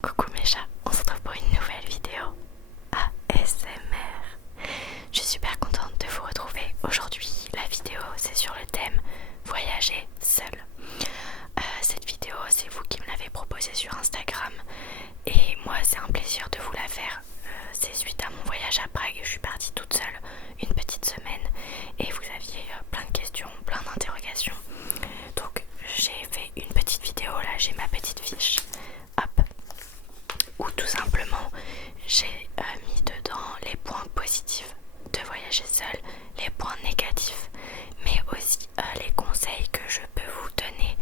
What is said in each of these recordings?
Coucou mes chats, on se retrouve pour une nouvelle vidéo ASMR. Je suis super contente de vous retrouver. Aujourd'hui, la vidéo c'est sur le thème voyager seul. Cette vidéo c'est vous qui me l'avez proposée sur Instagram et moi c'est un plaisir de vous la faire. C'est suite à mon voyage à Prague, je suis partie toute seule une petite semaine et vous aviez plein de questions, plein d'interrogations. Donc j'ai fait une petite vidéo, là j'ai ma petite fiche, hop, où tout simplement j'ai mis dedans les points positifs de voyager seul, les points négatifs, mais aussi les conseils que je peux vous donner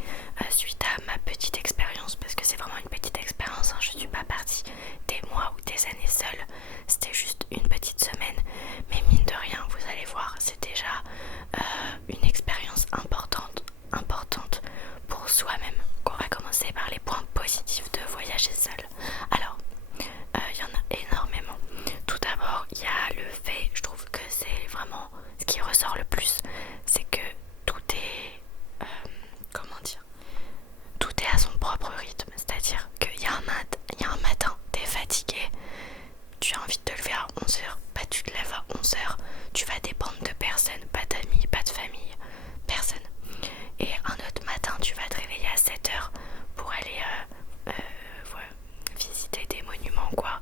suite à ma petite expérience, parce que c'est vraiment une petite expérience, hein. Je ne suis pas partie des mois ou des années seule, c'était juste une petite semaine, mais mine de rien, vous allez voir, c'est déjà une expérience importante pour soi-même. On va commencer par les points positifs de voyager seul. Alors, il y en a énormément. Tout d'abord, il y a le fait, je trouve que c'est vraiment ce qui ressort le plus, c'est que tout est, comment dire, tout est à son propre rythme. C'est-à-dire qu'il y a un matin, t'es fatigué, tu as envie de te lever à 11h, bah tu te lèves à 11h, tu vas dépendre de personne, pas d'amis, pas de famille, personne. Et un autre matin, tu vas te réveiller à 7h pour aller voilà, visiter des monuments quoi.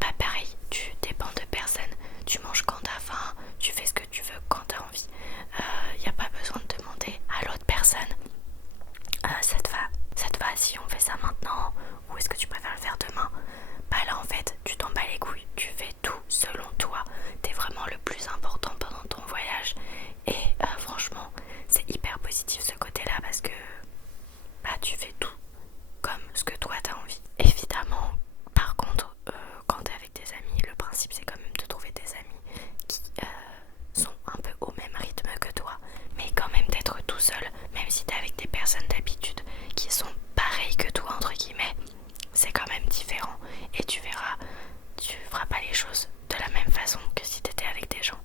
Bah pareil, tu dépends de personne, tu manges quand t'as faim, tu fais ce que tu veux quand t'as envie. Y a pas besoin de demander à l'autre personne ça te va si on fait ça maintenant ou est-ce que tu préfères le faire demain. Bah là en fait tu t'en bats les couilles, tu fais tout selon toi, t'es vraiment le plus important pendant ton voyage et franchement c'est hyper positif ce côté là parce que bah tu fais tout comme ce que toi t'as envie. Évidemment par contre quand t'es avec tes amis, le principe c'est quand même de trouver des amis qui sont un peu au même rythme que toi, mais quand même d'être tout seul, même si t'es avec des personnes d'habitude qui sont pareilles que toi entre guillemets, c'est quand même différent et tu verras, tu feras pas les choses de la même façon que si t'étais avec des gens.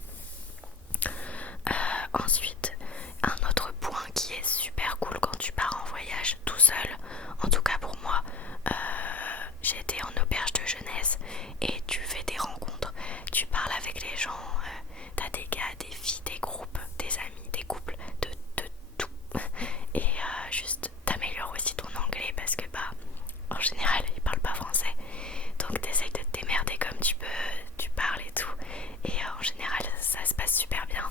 Ensuite, un autre point qui est super cool quand tu pars en voyage tout seul, en tout cas pour moi, j'ai été en auberge de jeunesse et tu fais des rencontres, tu parles avec les gens, t'as des gars, des filles, des groupes, des amis, des couples, de tout. Et juste t'améliores aussi ton anglais parce que bah en général ils parlent pas français, donc t'essayes de te démerder comme tu peux, tu parles et tout, et en général ça se passe super bien.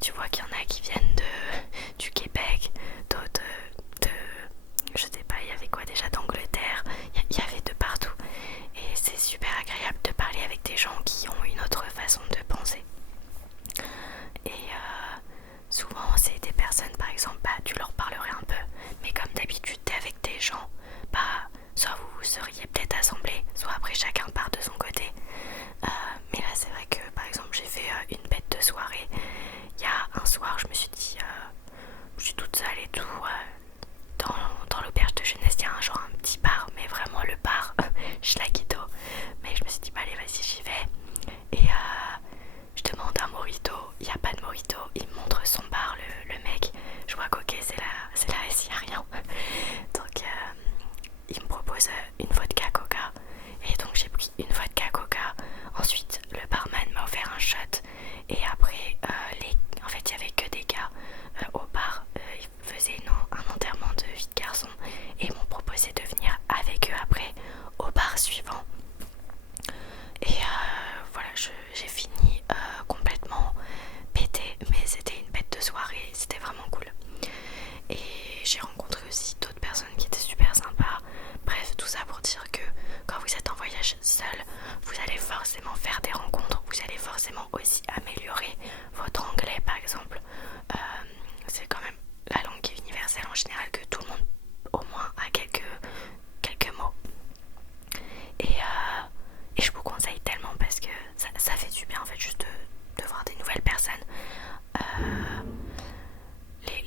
Tu vois qu'il y en a qui viennent du Québec, d'autres je sais pas, il y avait quoi déjà, d'Angleterre, il y avait de partout et c'est super agréable de parler avec des gens qui ont une autre façon de penser. Et souvent c'est des personnes, par exemple, bah tu leur parlerais un peu, mais comme d'habitude t'es avec des gens, bah soit vous seriez peut-être assemblés, soit après chacun part de son côté. Mais là c'est vrai que par exemple j'ai fait une bête de soirée. Il y a un soir je me suis dit je suis toute seule et tout, dans l'auberge de jeunesse il y a un genre un petit bar, mais vraiment le bar Schlagito, mais je me suis dit bah allez vas-y j'y vais et je demande un mojito, il n'y a pas de mojito, il me montre son bar le mec, je vois qu'ok c'est la S, il n'y a rien, donc il me propose une vodka coca et donc j'ai pris une vodka coca. Ensuite le barman m'a offert un shot et après en fait il n'y avait que des gars au bar, ils faisaient un enterrement de vie de garçon et ils m'ont proposé de venir avec eux après au bar suivant. Et voilà, j'ai fini complètement pété, mais c'était une bête de soirée, c'était vraiment cool. Et j'ai rencontré aussi d'autres personnes qui étaient super sympas. Bref, tout ça pour dire que quand vous êtes en voyage seul, vous allez forcément faire des rencontres, vous allez forcément aussi améliorer votre anglais par exemple. C'est quand même la langue qui est universelle en général, que tout le monde au moins a quelques mots. Et je vous conseille tellement parce que ça fait du bien en fait juste de voir des nouvelles personnes.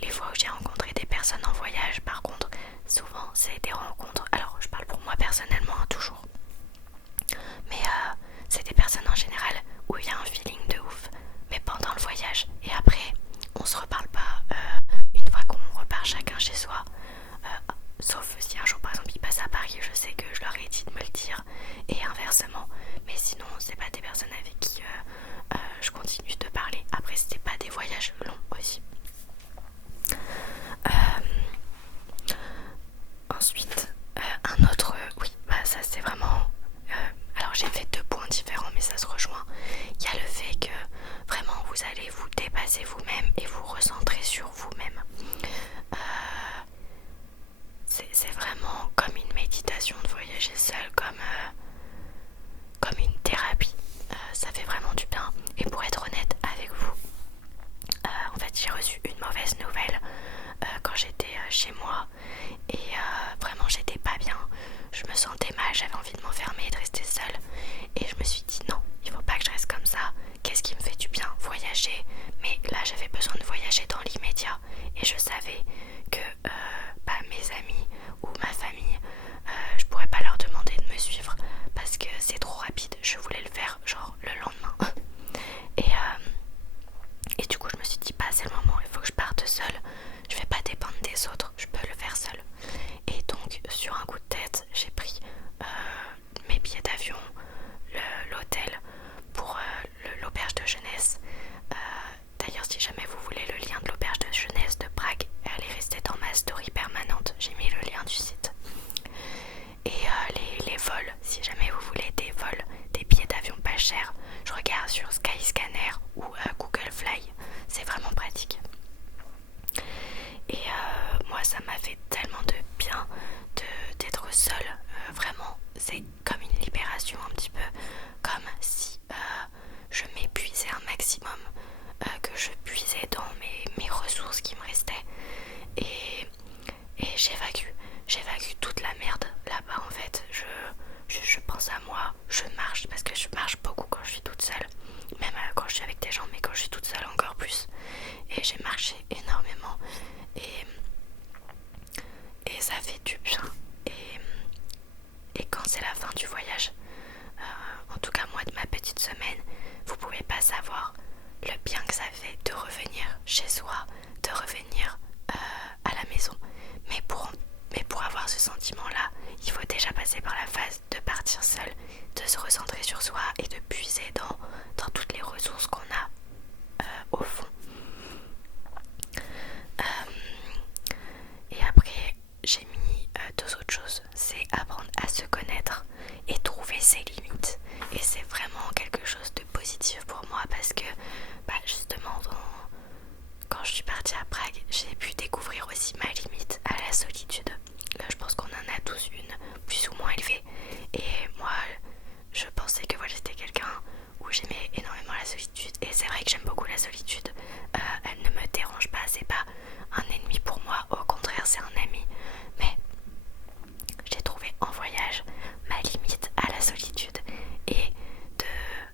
Les fois où j'ai rencontré des personnes en voyage par contre, souvent c'est des rencontres, alors je parle pour moi personnellement hein, toujours, mais c'est des personnes en général où il y a un feeling de ouf, mais pendant le voyage et après on se reparle pas une fois qu'on repart chacun chez soi, sauf si un jour par exemple il passe à Paris, je sais que je leur ai dit de me le dire et inversement. Mais sinon, c'est pas des personnes avec qui je continue de parler. Après, c'était pas des voyages longs aussi. Ensuite, un autre, oui, bah ça c'est vraiment. Alors j'ai fait deux points différents, mais ça se rejoint. Il y a le fait que vraiment vous allez vous dépasser vous-même et vous recentrer sur vous-même. C'est vraiment comme une méditation de voyager seul, comme une thérapie. Ça fait vraiment du bien. Et pour être honnête avec vous, en fait j'ai reçu une mauvaise nouvelle quand j'étais chez moi et vraiment j'étais pas bien. Je me sentais mal, j'avais envie de m'enfermer et de rester seule. Et je me suis dit non, il faut pas que je reste comme ça. Qu'est-ce qui me fait du bien? Voyager. Mais là j'avais besoin de voyager dans l'immédiat. Et je savais que mes amis ou ma famille, je pourrais pas leur demander de me suivre parce que c'est trop rapide. Je voulais le faire genre le lendemain. Et du coup je me suis dit c'est le moment, il faut que je parte seule. Je vais pas dépendre des autres, je peux le faire seule. Et donc sur un coup de tête j'ai pris mes billets d'avion, l'hôtel pour l'auberge de jeunesse. D'ailleurs si jamais vous voulez le lien de l'auberge de jeunesse de Prague, elle est restée dans ma story permanente, j'ai mis le lien du site. Et les vols, si jamais vous voulez des vols, des billets d'avion pas chers, je regarde sur Skyscanner ou Google Fly, c'est vraiment pratique. Et moi ça m'a fait tellement de bien d'être seule, vraiment c'est comme une libération un petit peu, comme si je m'épuisais un maximum, que je puisais dans mes ressources qui me restaient et j'évacue toute la merde là-bas en fait. Je pense à moi, je marche parce que je marche beaucoup quand je suis toute seule, même quand je suis avec des gens, mais quand je suis toute seule encore plus. Et j'ai marché énormément et ça fait du bien. Et quand c'est la fin du voyage, en tout cas moi de ma petite semaine, vous pouvez pas savoir le bien que ça fait de revenir chez soi, de revenir à la maison. Mais pour avoir ce sentiment-là, il faut déjà passer par la phase de partir seul, de se recentrer sur soi et de puiser dans toutes les ressources qu'on a au fond. Et après, j'ai mis deux autres choses. C'est apprendre à se connaître et trouver ses limites. Et c'est vraiment quelque chose de positif pour moi parce que justement quand je suis partie à Prague, j'ai pu découvrir aussi ma limite à la solitude. Je pense qu'on en a tous une plus ou moins élevée. Et moi, je pensais que j'étais quelqu'un où j'aimais énormément la solitude. Et c'est vrai que j'aime beaucoup la solitude. Elle ne me dérange pas, c'est pas un ennemi pour moi. Au contraire, c'est un ami. Mais j'ai trouvé en voyage ma limite à la solitude.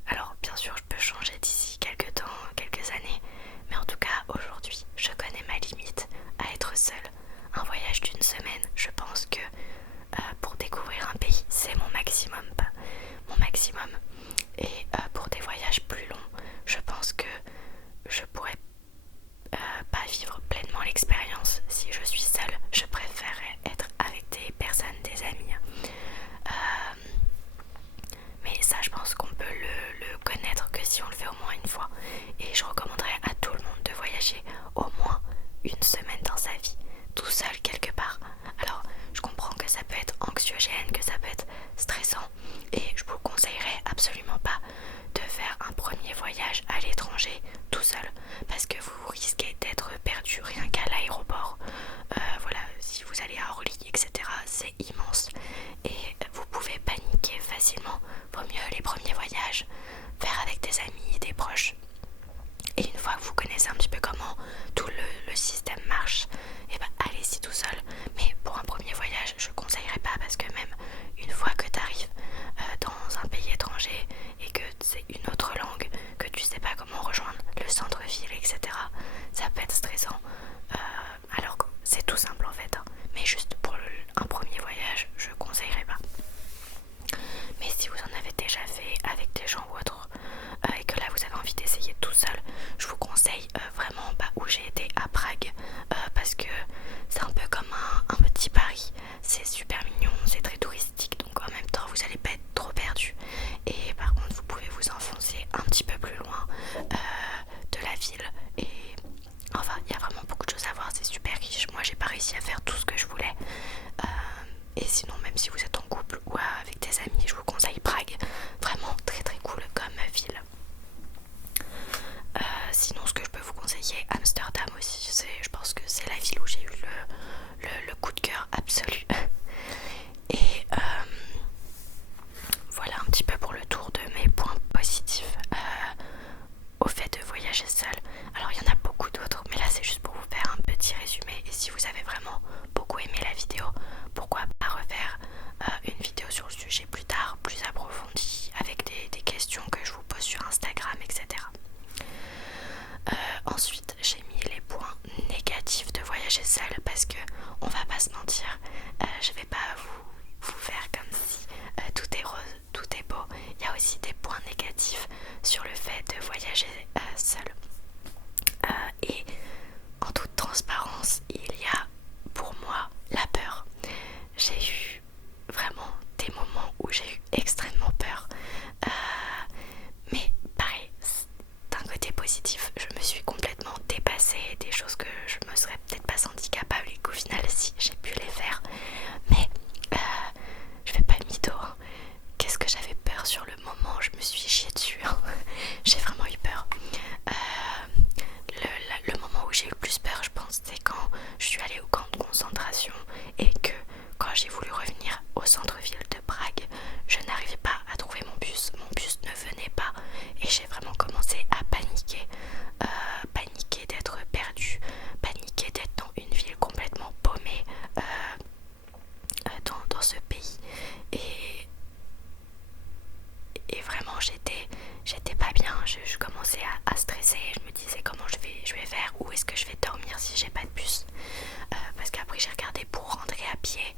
Alors bien sûr, je peux changer d'ici quelques temps, quelques années. Mais en tout cas, aujourd'hui, je connais ma limite à être seule. Un voyage d'une semaine, je pense que pour découvrir un pays, c'est mon maximum. Et pour des voyages plus longs, je pense que je pourrais pas vivre pleinement l'expérience si je suis seule. Je préférerais être avec des personnes, des amis. Mais ça, je pense qu'on peut le connaître que si on le fait au moins une fois. Et je recommanderais à tout le monde de voyager au moins une semaine dans sa vie, tout seul quelque part. Alors, je comprends que ça peut être anxiogène, que ça peut être stressant. Et je vous conseillerais absolument pas de faire un premier voyage à l'étranger tout seul. Parce que vous risquez d'être perdu rien qu'à l'aéroport. Si vous allez à Orly, etc., c'est immense. Et vous pouvez paniquer facilement. Vaut mieux les premiers voyages faire avec des amis, des proches. Et une fois que vous connaissez un petit peu comment tout le système marche, allez-y tout seul. Mais pour un premier voyage, je ne conseillerais pas parce que même une fois que tu arrives dans un pays étranger et que c'est une autre langue, que tu sais pas comment rejoindre le centre-ville, etc., ça peut être stressant. Alors que c'est tout simple en fait. Mais juste pour un premier voyage, je conseillerais pas. Mais si vous en avez déjà fait avec des gens ou autres et que là vous avez envie d'essayer tout seul, je vous conseille vraiment où j'ai été à Prague parce que c'est un peu comme un petit Paris. C'est où j'ai eu extrêmement peur. Mais pareil, d'un côté positif, je me suis complètement dépassée, des choses que je me serais peut-être pas sentie capable et qu'au final si j'ai pu les faire. Mais je fais pas de mytho, hein. Qu'est-ce que j'avais peur sur le moment, je me suis chiée dessus, hein. J'ai vraiment eu peur. Le moment où j'ai eu le plus peur, je pense, c'est quand je suis allée au camp de concentration et que quand j'ai voulu revenir au centre-ville de Prague, je n'arrivais pas à trouver mon bus ne venait pas et j'ai vraiment commencé à paniquer, paniquer d'être perdue, paniquer d'être dans une ville complètement paumée dans ce pays et vraiment j'étais pas bien, je commençais à stresser, je me disais comment je vais faire, où est-ce que je vais dormir si j'ai pas de bus, parce qu'après j'ai regardé pour rentrer à pied,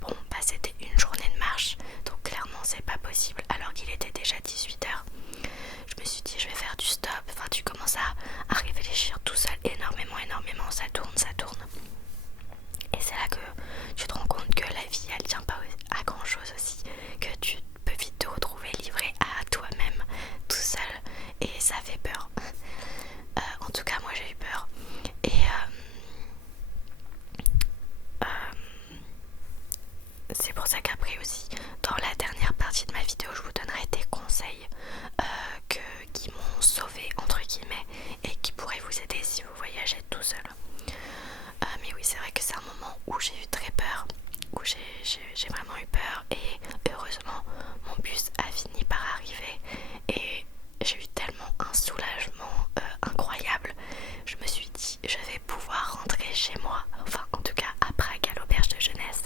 bon bah c'était une journée de marche, donc clairement c'est pas possible alors qu'il était déjà 18h. Je me suis dit je vais faire du stop, enfin tu commences à réfléchir tout seul énormément, ça tourne. Et c'est là que tu te rends compte que la vie elle tient pas à grand chose aussi, que tu peux vite te retrouver livré à toi-même tout seul et ça fait peur. En tout cas moi j'ai eu peur et c'est pour ça qu'après aussi dans la dernière partie de ma vidéo je vous donnerai des conseils qui m'ont sauvé entre guillemets et qui pourraient vous aider si vous voyagez tout seul. Mais oui c'est vrai que c'est un moment où j'ai eu très peur, où j'ai vraiment eu peur et heureusement mon bus a fini par arriver et j'ai eu tellement un soulagement incroyable. Je me suis dit je vais pouvoir rentrer chez moi, enfin en tout cas à Prague à l'auberge de jeunesse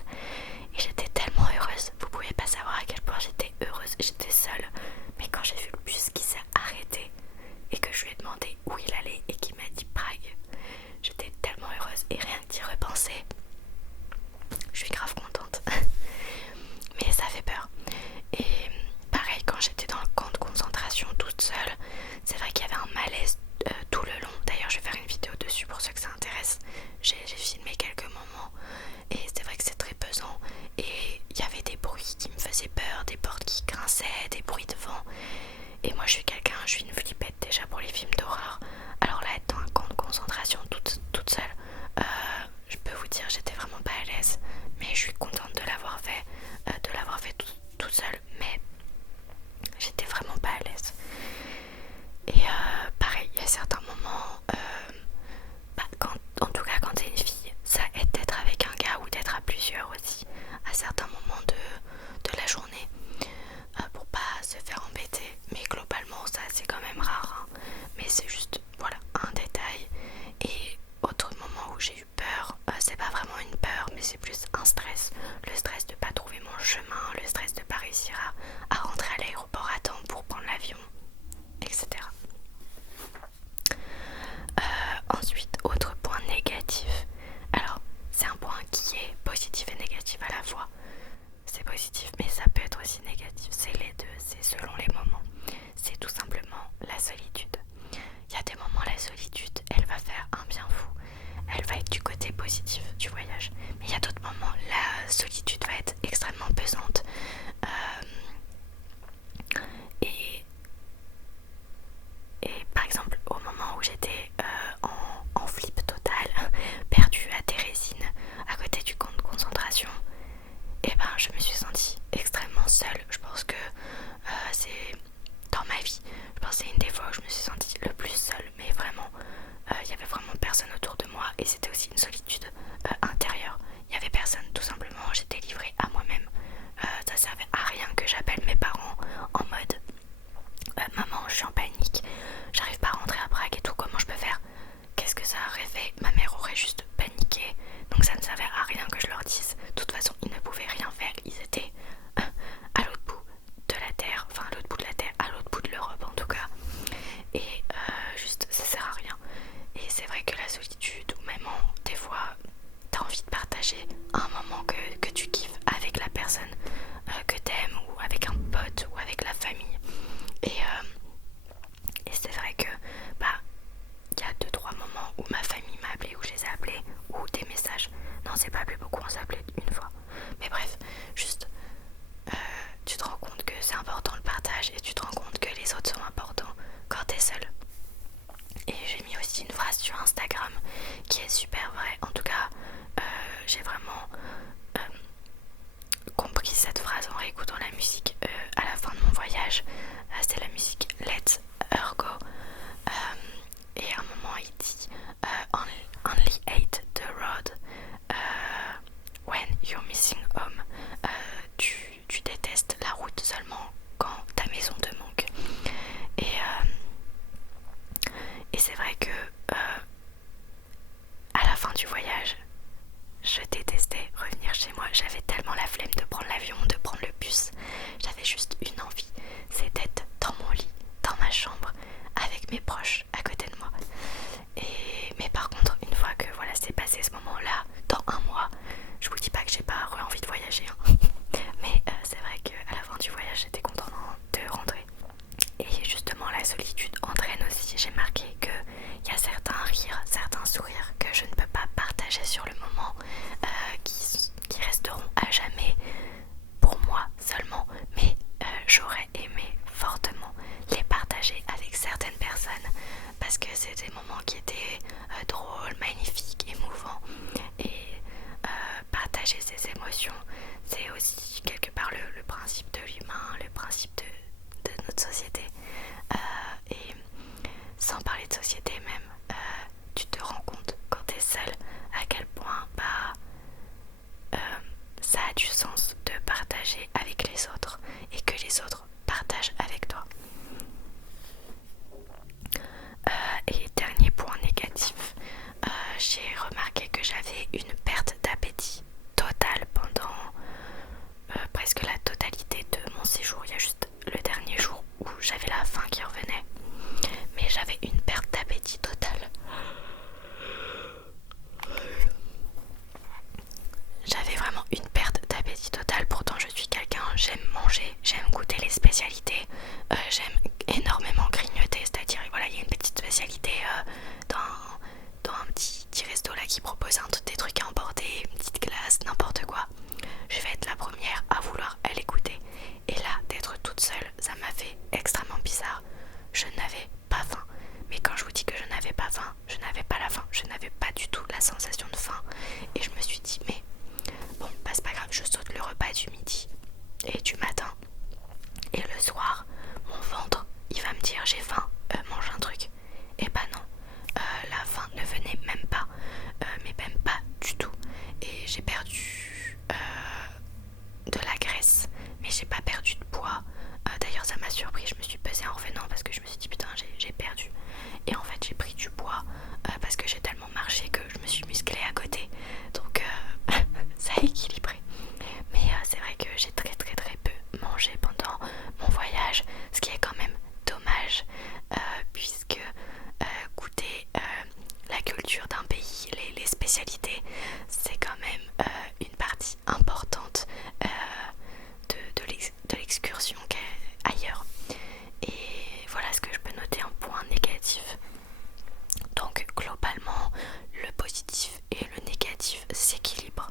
et j'étais tellement heureuse, vous pouvez pas savoir à quel point j'étais heureuse, j'étais seule mais quand j'ai vu le bus qui s'est arrêté et que je lui ai demandé où il allait et qu'il m'a dit Prague, j'étais tellement heureuse et rien que d'y repenser je suis grave contente. Mais ça fait peur. Et pareil quand j'étais dans le camp de concentration toute seule, c'est vrai qu'il y avait un malaise tout le long. D'ailleurs je vais faire une vidéo dessus pour ceux que ça intéresse. J'ai filmé quelques moments et c'est vrai que c'est très pesant et il y avait des bruits qui me faisaient peur, des portes qui grinçaient, des bruits de vent. Et moi je suis une flippette déjà pour les films d'horreur. Alors là être dans un camp de concentration toute seule, je peux vous dire j'étais vraiment pas à l'aise. Mais je suis contente de l'avoir fait, toute seule. Mais j'étais vraiment pas à l'aise. Et pareil, il y a certains moments, en tout cas quand t'es une fille, ça aide d'être avec un gars ou d'être à plusieurs aussi, à certains moments de la journée, pour pas se faire embêter. Mais globalement, ça c'est quand même rare, hein. Mais c'est juste, voilà, un détail. Et les autres partagent avec toi. Et dernier point négatif, j'ai remarqué que j'avais une perte d'appétit totale pendant presque la totalité de mon séjour. Il y a juste le dernier jour où j'avais la faim qui revenait, mais j'avais une perte d'appétit totale. J'avais vraiment une perte d'appétit totale. Pourtant je suis quelqu'un, j'aime manger, j'aime goûter les spécialités, j'aime énormément grignoter, c'est-à-dire voilà, il y a une petite spécialité dans un petit resto là qui propose des trucs à emporter, une petite glace, n'importe quoi. Je vais être la première à vouloir aller goûter. Et là, d'être toute seule, ça m'a fait extrêmement bizarre. Je n'avais pas faim. Mais quand je vous dis que je n'avais pas faim, je n'avais pas la faim. Je n'avais pas du tout la sensation de faim. Et je me suis dit, mais bon, bah c'est pas grave, je saute le repas du midi et du matin. Et le soir, mon ventre, il va me dire, j'ai faim, mange un truc. Et bah non, la faim ne venait même pas. Mais même pas du tout. Et j'ai perdu de la graisse, mais j'ai pas perdu de poids. D'ailleurs ça m'a surpris, je me suis pesée en revenant parce que je me suis dit putain j'ai perdu. Et en fait j'ai pris du poids parce que j'ai tellement marché que je me suis musclée à côté. Donc ça a équilibré. Mais c'est vrai que j'ai très peu mangé pendant mon voyage, ce qui est quand même dommage puisque goûter la culture d'un pays, les spécialités, c'est quand même une partie importante de l'excursion ailleurs. Et voilà ce que je peux noter en point négatif. Donc globalement, le positif et le négatif s'équilibrent.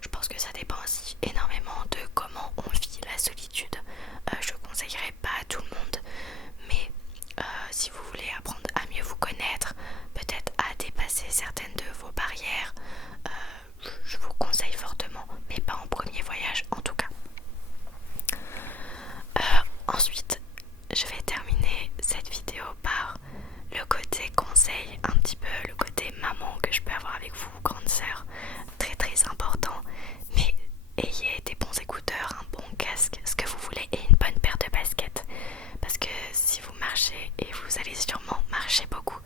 Je pense que ça dépend aussi énormément de comment on vit la solitude. Je ne conseillerais pas à tout le monde, mais si vous voulez apprendre à mieux vous connaître, peut-être à dépasser certaines de vos barrières, je vous conseille fortement, mais pas en premier voyage en tout cas. Ensuite, je vais terminer cette vidéo par le côté conseil, un petit peu le côté maman que je peux avoir avec vous, grande sœur, très important. Mais ayez des bons écouteurs, un bon casque, ce que vous voulez, et une bonne paire de baskets. Parce que si vous marchez, et vous allez sûrement marcher beaucoup,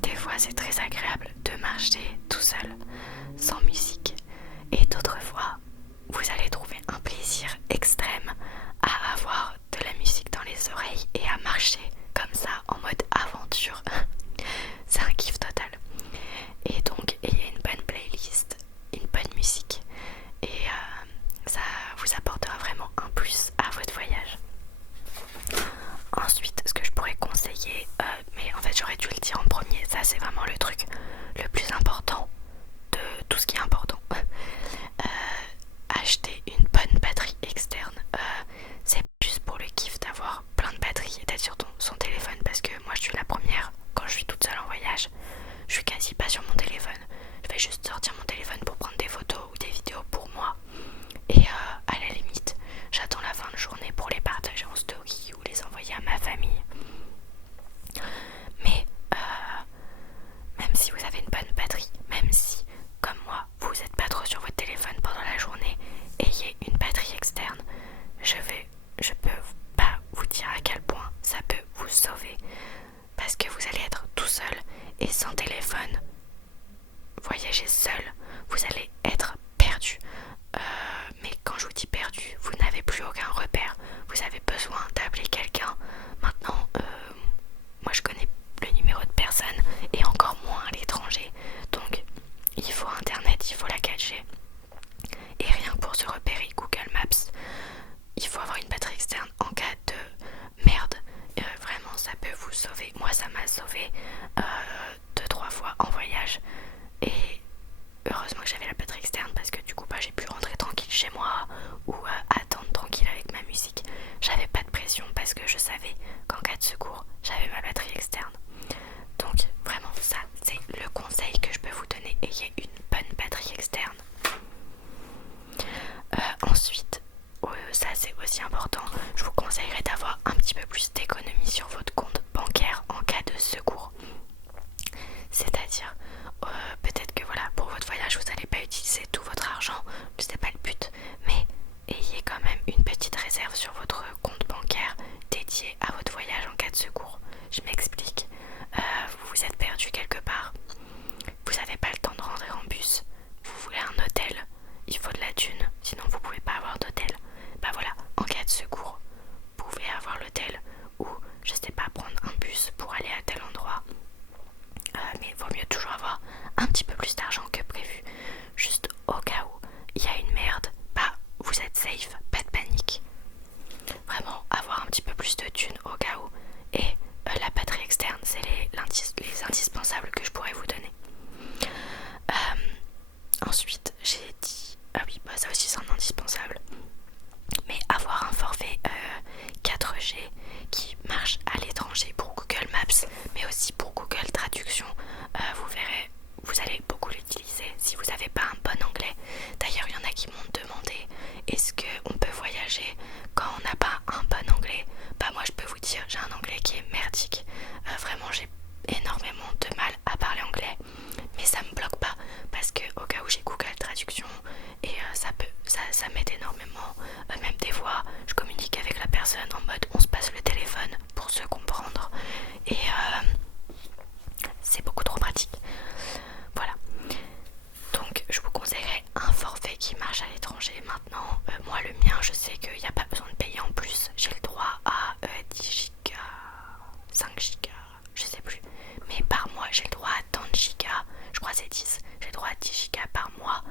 des fois c'est très agréable de marcher tout seul, sans musique. Et d'autres fois, vous allez trouver un plaisir extrême à avoir de la musique dans les oreilles et à marcher comme ça en mode aventure. C'est un kiff total. Et donc ayez une bonne playlist, une bonne musique, et ça vous apportera vraiment un plus à votre voyage. Ensuite, ce que je pourrais conseiller, mais en fait j'aurais dû le dire en premier, ça c'est vraiment le truc le plus important de tout ce qui est important. Acheter une bonne batterie externe. C'est juste pour le kiff d'avoir plein de batteries et d'être sur son téléphone, parce que moi je suis la première, quand je suis toute seule en voyage, je suis quasi pas sur mon téléphone. Je vais juste sortir mon téléphone pour prendre des photos ou des vidéos pour moi. Et à la limite, j'attends la fin de journée pour les partager en story ou les envoyer à ma famille. Mais même si vous avez une bonne batterie, même si, comme moi, vous n'êtes pas trop sur votre téléphone pendant la journée, ayez une batterie externe. Je peux pas vous dire à quel point ça peut vous sauver, parce que vous allez être tout seul et sans téléphone. Voyager seul, vous allez être perdu. Mais quand je vous dis perdu, vous n'avez plus aucun repère. Vous avez besoin d'appeler quelqu'un. Maintenant, moi je connais le numéro de personne et encore moins à l'étranger. Donc il faut internet, il faut la 4G. Et rien que pour se repérer, Google Maps, il faut avoir une batterie externe en cas de merde. Vraiment ça peut vous sauver. Moi ça m'a sauvé 2-3 fois en voyage. Et heureusement que j'avais la batterie externe, parce que du coup j'ai pu rentrer tranquille chez moi ou attendre tranquille avec ma musique. J'avais pas de pression parce que je savais qu'en cas de secours j'avais ma batterie externe. Donc vraiment ça c'est le conseil que je peux vous donner, ayez une bonne batterie externe. Ensuite, ça c'est aussi important, je vous conseillerais d'avoir un petit peu plus d'économie sur votre compte bancaire en cas de secours. C'est-à-dire peut-être que voilà, pour votre voyage vous n'allez pas utiliser tout votre argent, c'est pas le but, mais ayez quand même une petite réserve sur cachée qui marche à l'étranger pour Google Maps, mais aussi pour Google Traduction. Vous verrez, vous allez beaucoup l'utiliser si vous n'avez pas un bon anglais. D'ailleurs, il y en a qui m'ont demandé est-ce qu'on peut voyager quand on n'a pas un bon anglais. Bah moi je peux vous dire, j'ai un anglais qui est merdique. Vraiment j'ai énormément de mal à parler anglais, mais ça me bloque pas parce que au cas où j'ai Google Traduction et ça m'aide énormément. Même des fois je communique avec la personne en mode on se passe le téléphone pour se comprendre et c'est beaucoup trop pratique. Voilà, donc je vous conseillerais un forfait qui marche à l'étranger. Maintenant moi le mien, je sais qu'il n'y a pas besoin de payer en plus, j'ai le droit à 10 Go, 5 Go, je sais plus, mais par mois j'ai le droit à tant de gigas, je crois que c'est 10, j'ai le droit à 10 gigas par mois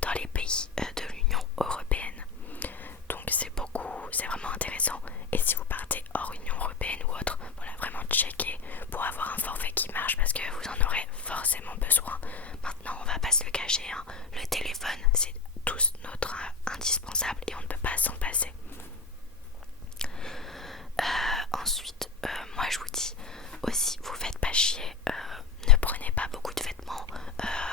dans les pays de l'Union Européenne. Donc c'est beaucoup, c'est vraiment intéressant. Et si vous partez hors Union Européenne ou autre, voilà, vraiment checker pour avoir un forfait qui marche parce que vous en aurez forcément besoin. Maintenant on va pas se le cacher, hein, le téléphone c'est tous notre indispensable et on ne peut pas s'en passer. Ensuite, moi je vous dis aussi, vous faites pas chier, ne prenez pas beaucoup de vêtements,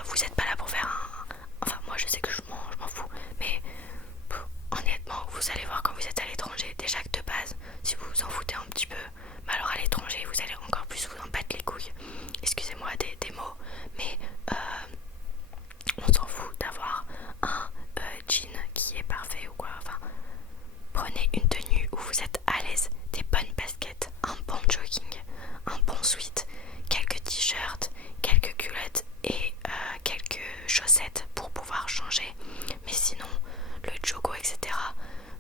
vous n'êtes pas là pour faire un... Enfin moi je sais que je m'en fous, mais honnêtement vous allez voir quand vous êtes à l'étranger, déjà que de base, si vous vous en foutez un petit peu, mais alors à l'étranger vous allez encore plus vous en battre les couilles, excusez-moi des mots, mais on s'en fout d'avoir un jean qui est parfait ou quoi, enfin prenez une tenue où vous êtes à l'aise, des bonnes baskets, un bon jogging, un bon sweat, quelques t-shirts, quelques culottes et quelques chaussettes pour pouvoir changer. Mais sinon, le jogo, etc.,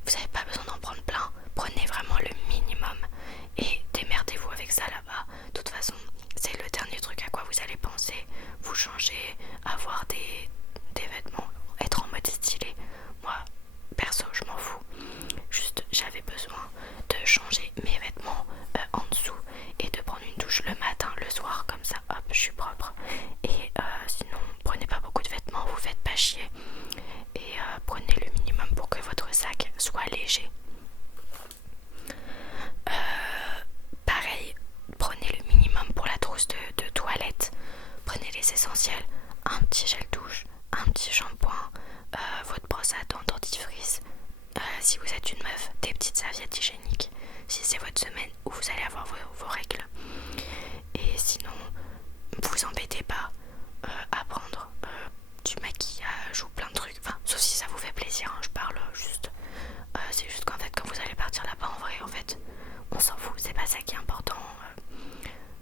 vous n'avez pas besoin d'en prendre plein. Prenez vraiment le minimum et démerdez-vous avec ça là-bas. De toute façon, c'est le dernier truc à quoi vous allez penser. Vous changez, avoir des vêtements, être en mode stylé. Moi, perso, je m'en fous. Juste, j'avais besoin de changer mes vêtements en dessous et de prendre une douche le matin, le soir, comme ça, hop, je suis propre. Et sinon, prenez pas beaucoup de vêtements, vous faites pas chier. Et prenez le minimum pour que votre sac soit léger. Pareil, prenez le minimum pour la trousse de toilette. Prenez les essentiels, un petit gel douche, un petit shampoing, votre brosse à dents, dentifrice. Si vous êtes une meuf, des petites serviettes hygiéniques si c'est votre semaine où vous allez avoir vos règles. Et sinon, vous embêtez pas à prendre du maquillage ou plein de trucs, enfin sauf si ça vous fait plaisir, hein, je parle juste c'est juste qu'en fait quand vous allez partir là-bas, en vrai, en fait on s'en fout, c'est pas ça qui est important.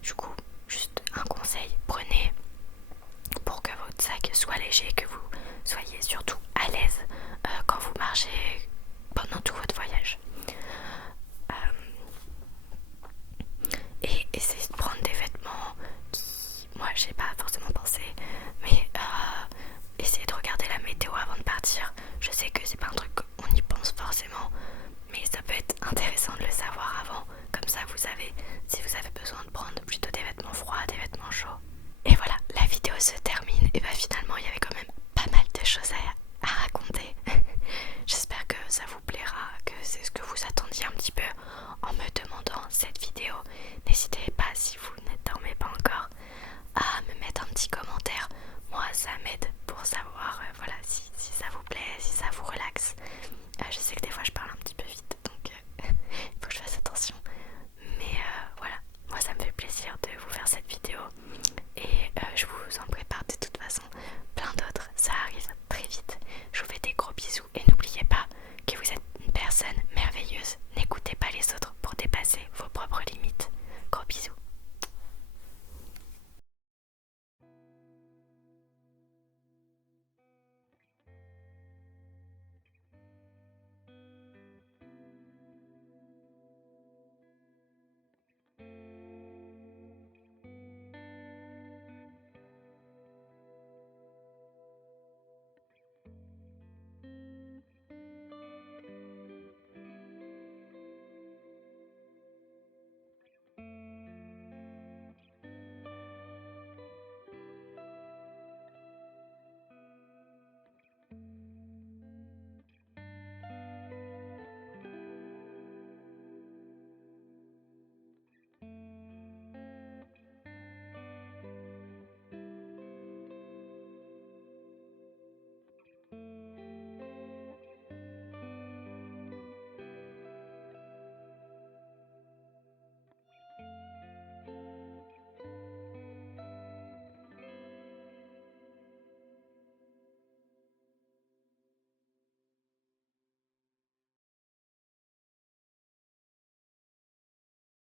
Du coup, juste un conseil, prenez pour que votre sac soit léger, que vous soyez surtout à l'aise quand vous marchez pendant tout votre voyage. Et essayez de prendre des vêtements qui, moi j'ai pas forcément pensé, mais essayez de regarder la météo avant de partir. Je sais que c'est pas un truc qu'on y pense forcément, mais ça peut être intéressant de le savoir avant, comme ça vous savez si vous avez besoin de prendre plutôt des vêtements froids, des vêtements chauds. Et voilà, la vidéo se termine, et bah finalement il y avait quand même pas mal de choses à raconter. J'espère que ça vous plaira, que c'est ce que vous attendiez un petit peu en me demandant cette vidéo. N'hésitez